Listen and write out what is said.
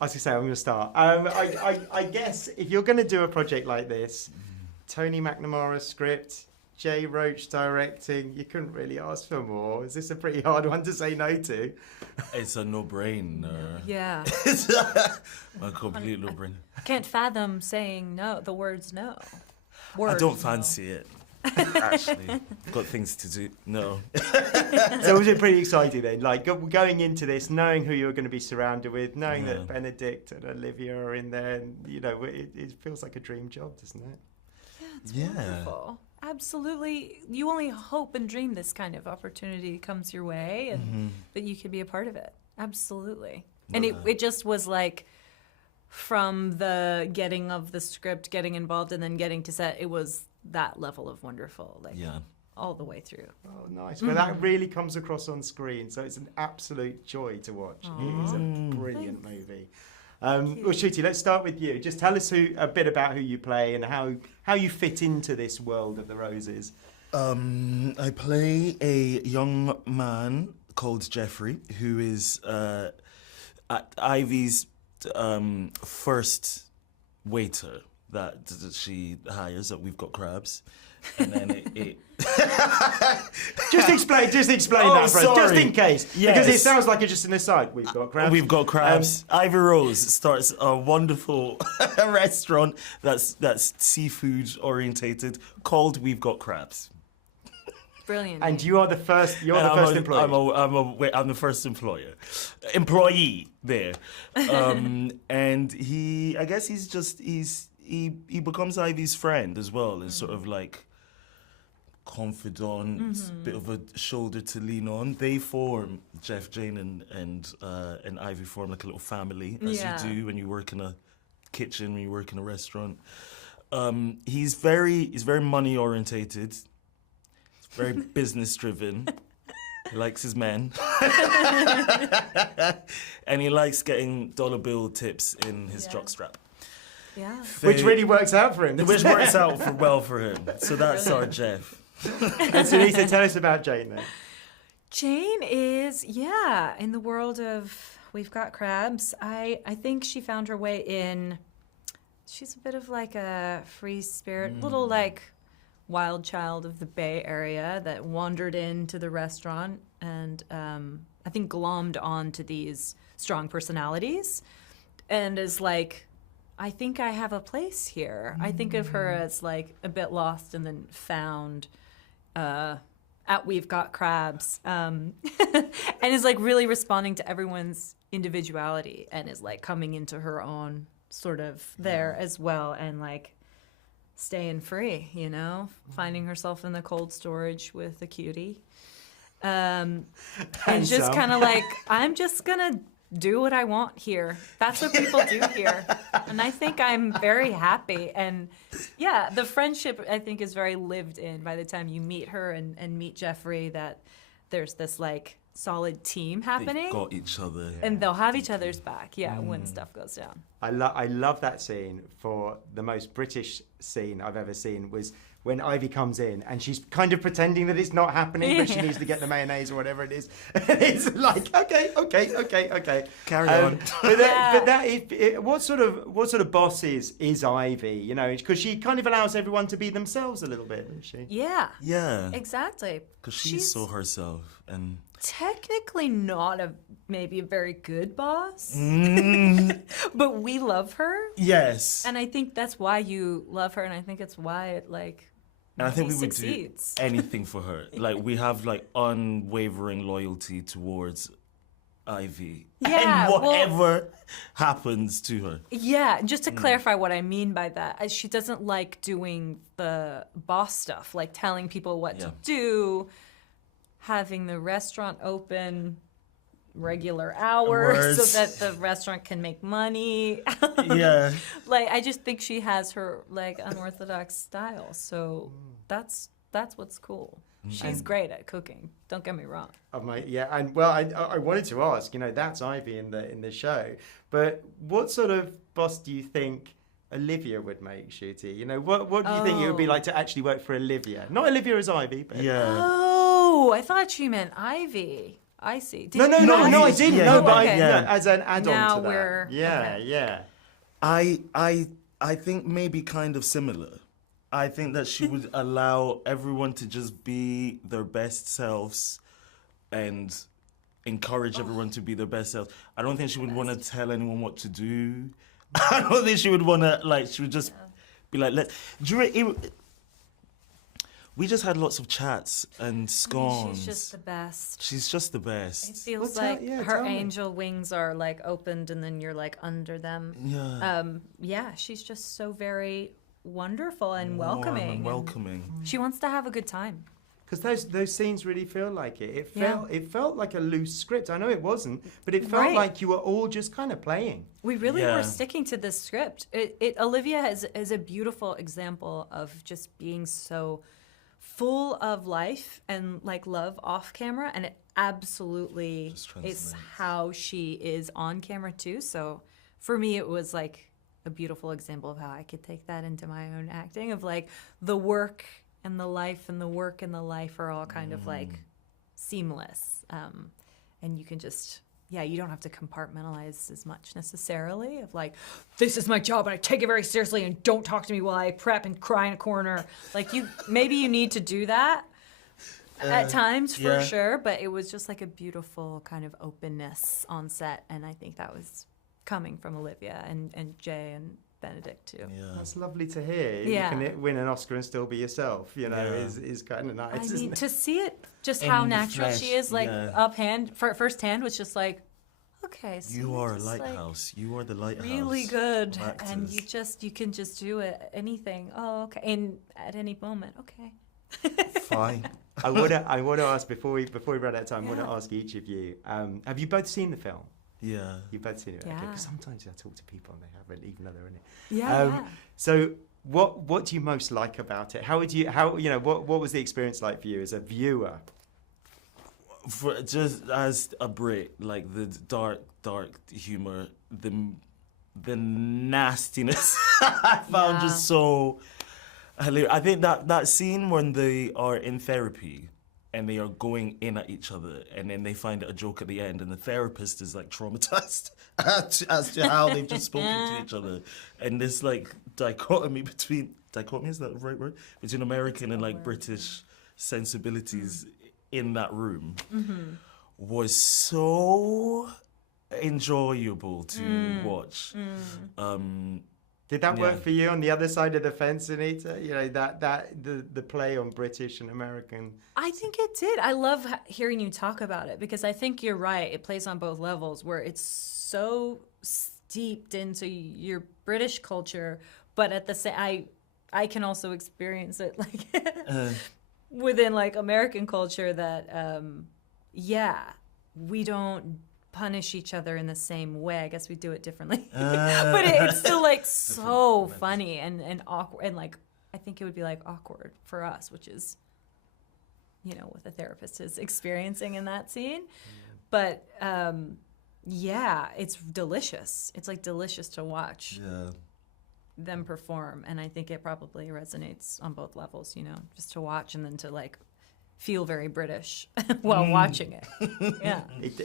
I was going to say, I'm going to start. I guess if you're going to do a project like this, Tony McNamara script, Jay Roach directing, you couldn't really ask for more. Is this a pretty hard one to say no to? It's a no-brainer. Yeah. It's a complete no-brainer. I can't fathom saying no, the words no. I don't fancy it. Actually, I've got things to do. No. So was it pretty exciting then? Like going into this, knowing who you were going to be surrounded with, knowing that Benedict and Olivia are in there, and it feels like a dream job, doesn't it? Yeah, it's wonderful. Absolutely. You only hope and dream this kind of opportunity comes your way and that you could be a part of it. Absolutely. And it just was like, from the getting of the script, getting involved, and then getting to set, it was that level of wonderful, all the way through. Oh, nice. Well, that really comes across on screen, so it's an absolute joy to watch. It is a brilliant movie. Well, Ncuti, let's start with you. Just tell us a bit about who you play and how you fit into this world of the Roses. I play a young man called Jeffrey, who is Ivy's first waiter that she hires at We've Got Crabs. And then it Just explain that for us, just in case. Yes. Because it sounds like it's just an aside. We've got crabs. We've got crabs. Ivy Rose starts a wonderful restaurant that's seafood orientated called We've Got Crabs. Brilliant. And you are the first. You're the first employee. I'm the first employee there. And he becomes Ivy's friend as well, as sort of like confidant, bit of a shoulder to lean on. They form, Jane and Ivy form like a little family, as you do when you work in a kitchen, when you work in a restaurant. He's very money orientated. Very business driven. He likes his men. And he likes getting dollar bill tips in his jockstrap. Yeah. Which really works out for him. Which works out well for him. So that's our Jeff. And Sunita, tell us about Jane then. Jane is, in the world of We've Got Crabs. I think she found her way in. She's a bit of like a free spirit, little like wild child of the Bay Area that wandered into the restaurant and I think glommed onto these strong personalities and is like, I think I have a place here. I think of her as like a bit lost and then found at We've Got Crabs and is like really responding to everyone's individuality and is like coming into her own sort of there as well and like staying free, finding herself in the cold storage with a cutie. And just kind of like, I'm just going to do what I want here. That's what people do here. And I think I'm very happy. And the friendship I think is very lived in by the time you meet her and meet Jeffrey, that there's this like solid team happening. They've got each other. And they'll have each other's back, when stuff goes down. I love that scene. For the most British scene I've ever seen was when Ivy comes in and she's kind of pretending that it's not happening, but she needs to get the mayonnaise or whatever it is. And it's like, okay. Carry on. What sort of boss is Ivy? Because she kind of allows everyone to be themselves a little bit, doesn't she? Yeah. Exactly. Because she's so herself and technically not maybe a very good boss, but we love her. Yes. And I think that's why you love her, and I think it's why it and I think we would succeeds. do anything for her. Like we have like unwavering loyalty towards Ivy. Yeah, and whatever happens to her. Yeah, just to clarify what I mean by that, she doesn't like doing the boss stuff, like telling people what to do, having the restaurant open regular hours so that the restaurant can make money. I just think she has her like unorthodox style, so that's what's cool. She's great at cooking, don't get me wrong. I wanted to ask, that's Ivy in the show, but what sort of boss do you think Olivia would make, Ncuti? What do you think it would be like to actually work for Olivia? Not Olivia as Ivy, but Oh, I thought she meant Ivy. I see. No, I didn't. Yeah, No, but okay. as an add-on Now to that. we're- okay. Yeah. I think maybe kind of similar. I think that she would allow everyone to just be their best selves and encourage everyone to be their best selves. I don't think she would want to tell anyone what to do. I don't think she would want to, like, she would just be like, we just had lots of chats and scones. She's just the best. She's just the best. It feels Well, like her tell me. angel wings are like opened and then you're like under them. Yeah. She's just so very wonderful and Warm welcoming. and welcoming. She wants to have a good time. Because those scenes really feel like it. Yeah. It felt like a loose script. I know it wasn't, but it felt Right. like you were all just kind of playing. We really Yeah. were sticking to this script. Olivia is a beautiful example of just being so full of life and like love off camera, and it absolutely Just is translates. how she is on camera too. So for me, it was like a beautiful example of how I could take that into my own acting of like the work and the life and the work and the life are all kind of like seamless. And you can just, you don't have to compartmentalize as much necessarily of like, this is my job and I take it very seriously and don't talk to me while I prep and cry in a corner. Like maybe you need to do that at times for yeah. sure, but it was just like a beautiful kind of openness on set. And I think that was coming from Olivia and Jay and Benedict too. Yeah. That's lovely to hear. Yeah. You can win an Oscar and still be yourself, you know, Yeah. is kind of nice, I isn't mean, it? to see it, just In how the natural flesh, she is, like first hand was just like, okay, so You you're are a just, like, lighthouse. You are the lighthouse. really good, of and actors. you can just do it, anything. Oh, okay, and at any moment, okay. Fine. I want to ask before we run out of time. I want to Yeah. ask each of you. Have you both seen the film? Yeah. You've both seen it, okay? Yeah. Because sometimes I talk to people and they haven't, even though they're in it. Yeah, So what do you most like about it? What was the experience like for you as a viewer? For just as a Brit, like the dark humor, the nastiness I found just so hilarious. I think that scene when they are in therapy and they are going in at each other and then they find a joke at the end and the therapist is like traumatized as to how they've just spoken to each other. And this like dichotomy, is that the right word? Between American and like British sensibilities in that room was so enjoyable to watch. Did that work Yeah. for you on the other side of the fence, Sunita? You know, the play on British and American. I think it did. I love hearing you talk about it because I think you're right. It plays on both levels where it's so steeped into your British culture, but at the same, I can also experience it like within like American culture that, we don't punish each other in the same way. I guess we do it differently, but it's still like so funny and awkward, and like I think it would be like awkward for us, which is, you know, what the therapist is experiencing in that scene. But it's delicious. It's like delicious to watch them perform, and I think it probably resonates on both levels. You know, just to watch and then to like feel very British while watching it. Yeah.